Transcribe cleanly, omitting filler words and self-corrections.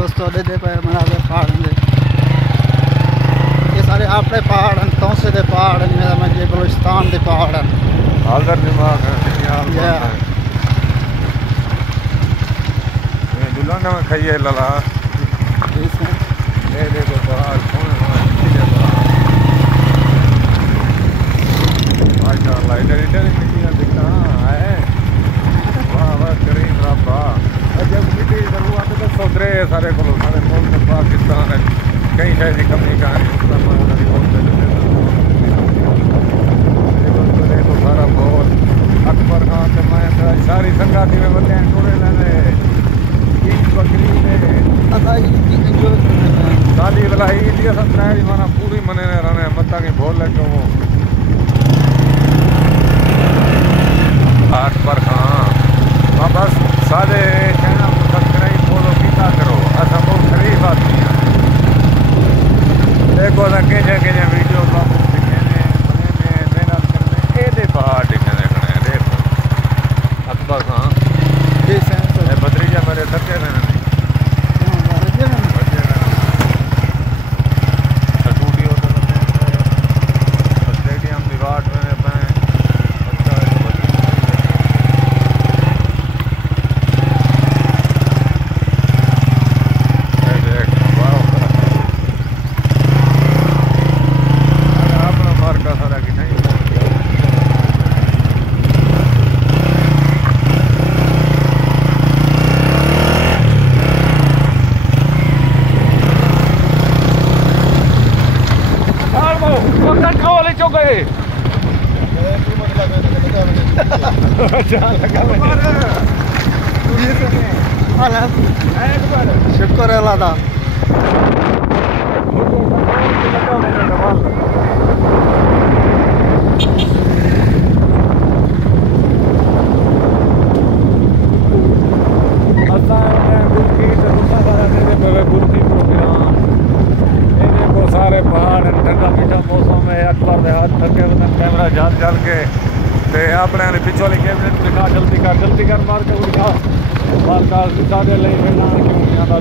दोस्तों दे पे मनाते पहाड़ दे ये सारे अपने पहाड़ हैं तौसे दे पहाड़ हैं मेरा मैं ये बलूचिस्तान दे पहाड़ हैं हालदर दिमाग है ये दुल्हन में खाइए लला ये देखो पहाड़ कौन माशाल्लाह इधर इधर मिट्टियाँ दिखना है वाह वाह करीम रब्बा जब मिट्टी इधर हुआ तो सोच रहे हैं सारे को पाकिस्तान है कहीं शायद कमी का देखो सारा बहुत अकबर खान से मैं सारी संगाती में बते हैं टूरे लेने बकरी शादी वाला इंडिया संतराई माना पूरी मने रहने मत्ता की भोल लगे वो अकबर खान हाँ बस सारे चैनल को सब्सक्राइब फॉलो किया करो ऐसा बहुत शरीफ आदमी है देखो ना किन्ने वीडियो का मेहनत करने ये बाहर दिखने देखो अकबर खान भतीजा मेरे सच्चे रहने शुक्र है अल्लाह दा सारे पहाड़ ठंडा मीठा मौसम है अकबर दे हाथ थके कैमरा झल झल के अपने पिछो वाली कैमरे दिखा जल्दी कर मार के दिखा मार का दिखा दे ले फिर ना क्यों नहीं आता